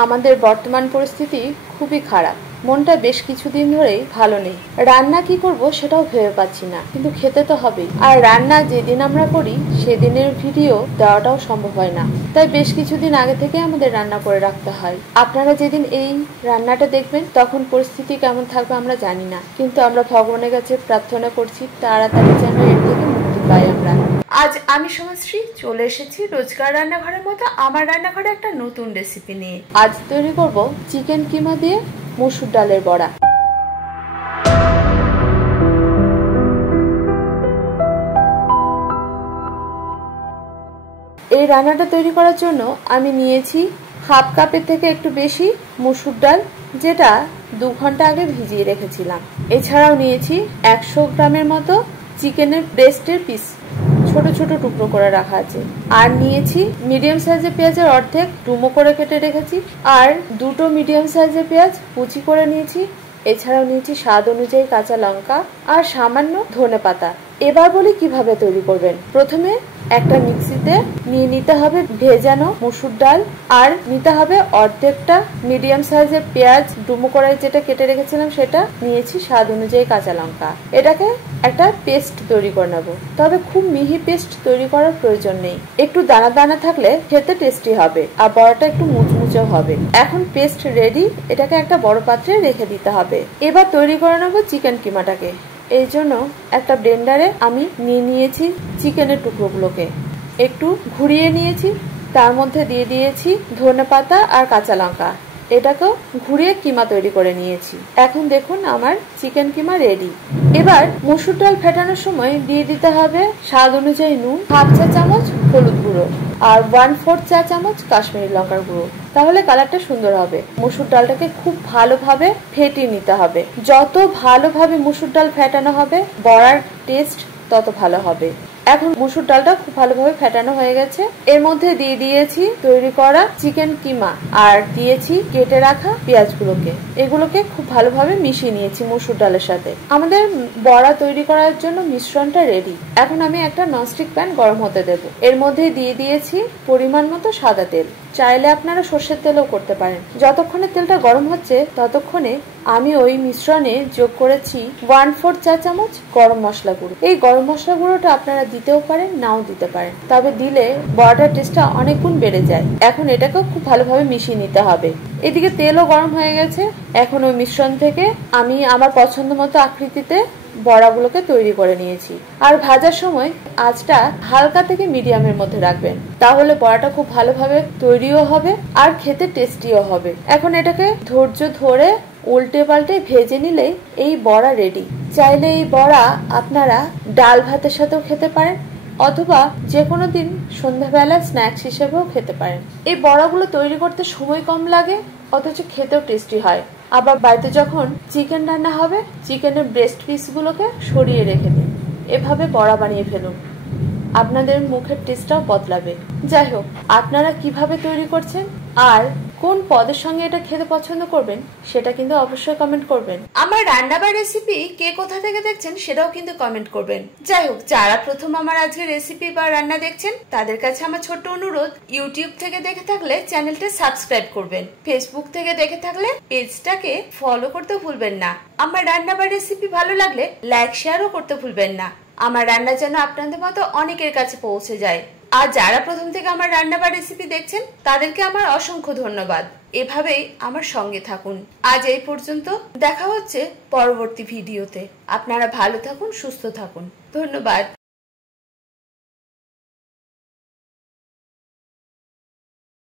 আমাদের বর্তমান পরিস্থিতি খুবই খারাপ। মনটা বেশ কিছুদিন ধরেই ভালো নেই। রান্না কি করব সেটাও ভেবে পাচ্ছি না, কিন্তু খেতে তো হবেই। আর রান্না যেদিন আমরা করি সেদিনের ভিডিও দেওয়াটাও সম্ভব হয় না, তাই বেশ কিছুদিন আগে থেকে আমাদের রান্না করে রাখতে হয়। আপনারা যেদিন এই রান্নাটা দেখবেন তখন পরিস্থিতি কেমন থাকবে আমরা জানি না, কিন্তু আমরা ভগবানের কাছে প্রার্থনা করছি তাড়াতাড়ি যেন এর থেকে মুক্তি পাই আমরা। আজ আমি সমাজশ্রী চলে এসেছি রোজকার রান্নাঘরের মতো আমার রান্নাঘরে একটা নতুন রেসিপি নিয়ে। আজ তৈরি করব চিকেন কিমা দিয়ে মসুর ডালের বড়া। এই রান্নাটা তৈরি করার জন্য আমি নিয়েছি হাফ কাপের থেকে একটু বেশি মসুর ডাল, যেটা 2 ঘন্টা আগে ভিজিয়ে রেখেছিলাম। এছাড়াও নিয়েছি 100 গ্রামের মতো চিকেনের ব্রেস্টের পিস, ছোট ছোট টুকরো করে রাখা আছে। আর নিয়েছি মিডিয়াম সাইজের পেঁয়াজের অর্ধেক ডুমো করে কেটে রেখেছি, আর 2টো মিডিয়াম সাইজের পেঁয়াজ কুচি করে নিয়েছি। এছাড়াও নিয়েছি স্বাদ অনুযায়ী কাঁচা লঙ্কা আর সামান্য ধনেপাতা। এবার বলি কিভাবে তৈরি করবেন। প্রথমে একটা মিক্সিতে নিয়ে নিতে হবে ভেজানো মসুর ডাল, আর নিতে হবে অর্ধেকটা মিডিয়াম সাইজের পেঁয়াজ ডুমো করে যেটা কেটে রেখেছিলাম সেটা নিয়েছি, স্বাদ অনুযায়ী কাঁচা লঙ্কা। এটাকে একটা পেস্ট তৈরি করে নেব, তবে খুব মিহি পেস্ট তৈরি করার প্রয়োজন নেই। একটু দানা দানা থাকলে খেতে টেস্টি হবে আর বড়াটা একটু মুচমুচে হবে। এখন পেস্ট রেডি, এটাকে একটা বড় পাত্রে রেখে দিতে হবে। এবার তৈরি করে নেব চিকেন কিমাটাকে। এই জন্য একটা ব্লেন্ডারে আমি নিয়ে নিয়েছি চিকেনের টুকরোগুলোকে, একটু ঘুরিয়ে নিয়েছি, তার মধ্যে দিয়ে দিয়েছি ধনেপাতা আর কাঁচা লঙ্কা। এটাকেও ঘুরিয়ে কিমা তৈরি করে নিয়েছি। এখন দেখুন আমার চিকেন কিমা রেডি। এবার মসুর ডাল ফেটানোর সময় দিয়ে দিতে হবে স্বাদ অনুযায়ী নুন, হাফ চা চামচ হলুদ গুঁড়ো আর 1/4 চা চামচ কাশ্মীরি লঙ্কার গুঁড়ো, তাহলে কালারটা সুন্দর হবে। মসুর ডালটাকে খুব ভালোভাবে ফেটিয়ে নিতে হবে। যত ভালোভাবে মসুর ডাল ফেটানো হবে বড়ার টেস্ট তত ভালো হবে। এখন মসুর ডালটা খুব ভালোভাবে ফেটানো হয়ে গেছে। এর মধ্যে দিয়ে দিয়েছি তৈরি করা চিকেন কিমা আর দিয়েছি কেটে রাখা পেঁয়াজগুলোকে। এগুলোকে খুব ভালোভাবে মিশিয়ে নিয়েছি মসুর ডালের সাথে। আমাদের বড়া তৈরি করার জন্য মিশ্রণটা রেডি। এখন আমি একটা ননস্টিক প্যান গরম হতে দেব। এর মধ্যে দিয়ে দিয়েছি পরিমাণ মতো সাদা তেল, চাইলে আপনারা সর্ষের তেলও করতে পারেন। যতক্ষণে তেলটা গরম হচ্ছে ততক্ষণে আমি ওই মিশ্রণে যোগ করেছি 1/4 চা চামচ গরম মশলা গুঁড়ো। এই গরম মশলা গুঁড়োটা আপনারা দিতেও পারেন, নাও দিতে পারেন, তবে দিলে বড়াটার টেস্টটা অনেক গুণ বেড়ে যায়। এখন এটাকেও খুব ভালোভাবে মিশিয়ে নিতে হবে। এদিকে তেলও গরম হয়ে গেছে। এখন ওই মিশ্রণ থেকে আমি আমার পছন্দ মতো আকৃতিতে বড়াগুলোকে তৈরি করে নিয়েছি। আর ভাজার সময় আঁচটা হালকা থেকে মিডিয়ামের মধ্যে রাখবেন, তাহলে বড়াটা খুব ভালোভাবে তৈরিও হবে আর খেতে টেস্টিও হবে। এখন এটাকে ধৈর্য ধরে উল্টে পাল্টে ভেজে নিলেই এই বড়া রেডি। চাইলে এই বড়া আপনারা ডাল ভাতের সাথেও খেতে পারেন, অথবা যে কোনো দিন সন্ধ্যাবেলা স্ন্যাক্স হিসেবেও খেতে পারেন। এই বড়াগুলো তৈরি করতে সময় কম লাগে, অথচ খেতেও টেস্টি হয়। আবার বাড়িতে যখন চিকেন রান্না হবে চিকেনের ব্রেস্ট পিসগুলোকে সরিয়ে রেখে দিন, এভাবে বড়া বানিয়ে ফেলুন, আপনাদের মুখের টেস্টটাও বদলাবে। যাই হোক, আপনারা কিভাবে তৈরি করছেন আর কোন পদের সঙ্গে এটা খেতে পছন্দ করবেন সেটা কিন্তু অবশ্যই কমেন্ট করবেন। আমার রান্না বা রেসিপি কে কোথা থেকে দেখছেন সেটাও কিন্তু কমেন্ট করবেন। যাই হোক, যারা প্রথম আমার আজকে রেসিপি বা রান্না দেখছেন তাদের কাছে আমার ছোট্ট অনুরোধ, ইউটিউব থেকে দেখে থাকলে চ্যানেলটা সাবস্ক্রাইব করবেন, ফেসবুক থেকে দেখে থাকলে পেজটাকে ফলো করতে ভুলবেন না। আমার রান্না বা রেসিপি ভালো লাগলে লাইক শেয়ারও করতে ভুলবেন না। আমার রান্না যেন আপনাদের মতো অনেকের কাছে পৌঁছে যায়। আর যারা প্রথম থেকে আমার রান্না বা রেসিপি দেখছেন তাদেরকে আমার অসংখ্য ধন্যবাদ। এভাবেই আমার সঙ্গে থাকুন। আজ এই পর্যন্ত, দেখা হচ্ছে পরবর্তী ভিডিওতে। আপনারা ভালো থাকুন, সুস্থ থাকুন। ধন্যবাদ।